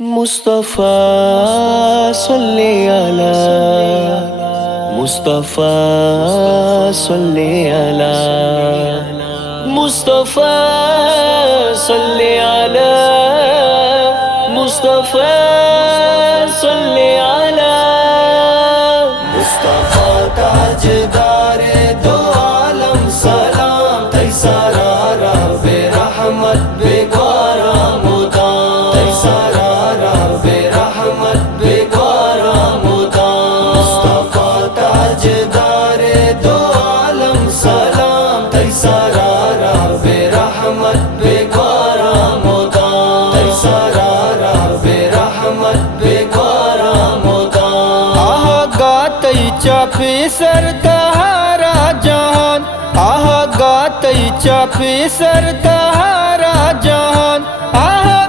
مصطفیٰ صلی علی مصطفیٰ صلی علی مصطفیٰ صلی علی مصطفیٰ صلی علی مصطفیٰ تاجدار دو عالم سلام تیسارا رب رحمت بگارا مدام تیسارا رب رحمت بگارا مدام مصطفیٰ تاجدار دو عالم سلام تیسارا رب رحمت بگارا مدام تیسارا رب رحمت بگارا مدام گاتی چاپی سر تہارا جہان گاتی چاپی سر تہارا جہان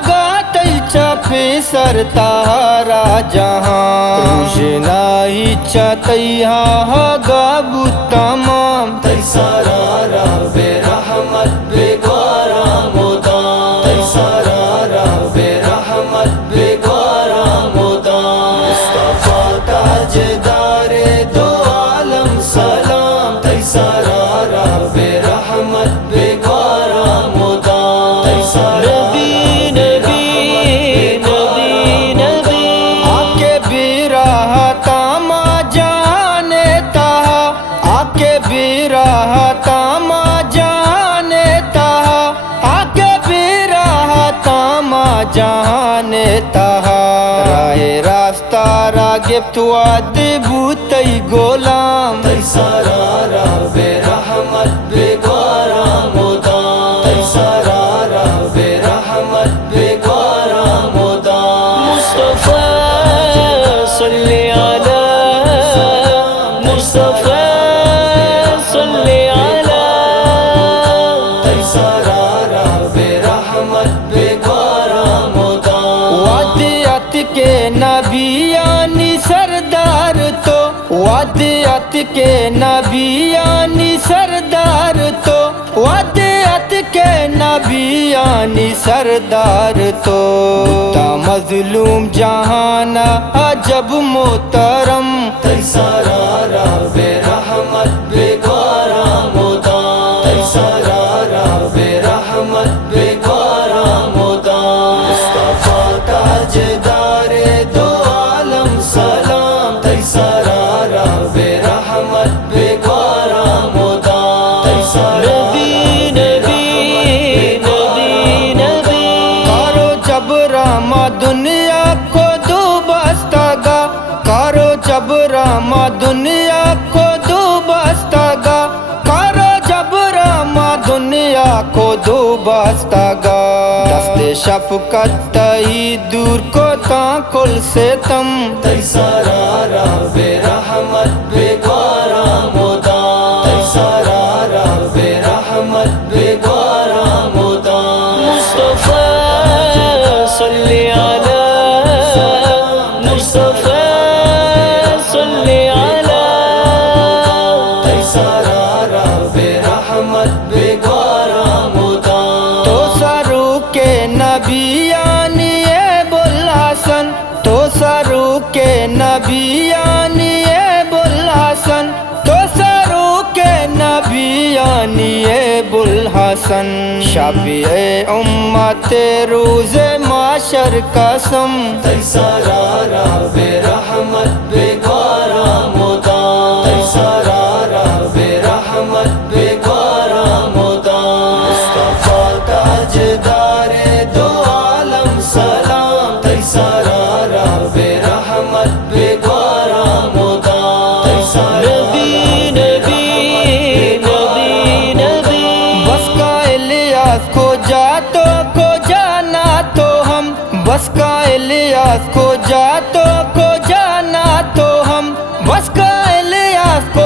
گاتی چاپی سر تہارا جہان روشنائی چاہتی گابو تمام تیسارا رب رحمت بگارا مدام تیسارا رب رحمت بگارا مدام مصطفیٰ تاجدار دو عالم سلام تیسارا رب رحمت بگارا مدام تیسارا نبی نبی نبی نبی آکے بھی رہا تاما جانے تہا آکے بھی رہا تاما جانے تہا آکے بھی رہا تاما جانے تہا راہ راستہ را گفت وعدی بوتی غلام تیسارا رب رحمت بگارا مدام تیسارا رب رحمت بگارا مدام مصطفیٰ صلی علی مصطفیٰ صلی علی تیسارا رب رحمت بگارا مدام وادیت کے نبیانی سردار تو وادیت کے نبیانی سردار تو وادیت کے نبیانی سردار تو تا مظلوم جہانا عجب محترم تیسارا رب رحمت بگارا مدام تیسارا رب رحمت بگارا مدام مصطفیٰ تاجدار دو عالم سلام تیسارا رب رحمت بگارا مدام تیسارا نبی نبی نبی نبی کارو جب راما دنیا کو دو بستگا کارو جب راما دنیا کو دو بستگا کارو جب راما دنیا کو دو بستگا دست شفقت تہی دور کو کل سے تم تیسارا رب رحمت بگارا مدام تیسارا رب رحمت بگارا مدام مصطفیٰ صلی علی مصطفیٰ صلی علی تیسارا رب رحمت بگارا مدام تو سرو کے نبیانی بلحسن تو سرو کے نبیانی بلحسن تو سرو کے نبیانی بلحسن شفیع امت روز معاشر قسم تیسارا رب رحمت بگارا مدام تیسارا رب رحمت بگارا مدام مصطفیٰ تاجدار دو عالم سلام تیسارا رب رحمت بگارا مدام تیسارا نبی نبی نبی نبی بس کا الیاس کو جانا تو ہم بس کا الیاس کو جانا تو ہم بس کا الیاس کو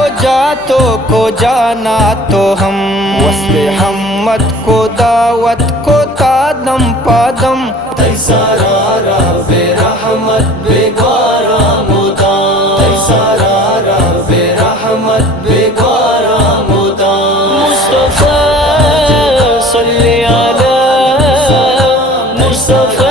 جانا تو ہم وصل ہمت کو دعوت کو تادم پادم تیسارا رب رحمت بگارا مدام تیسارا رب رحمت بگارا مدام مصطفیٰ صلی علی مصطفیٰ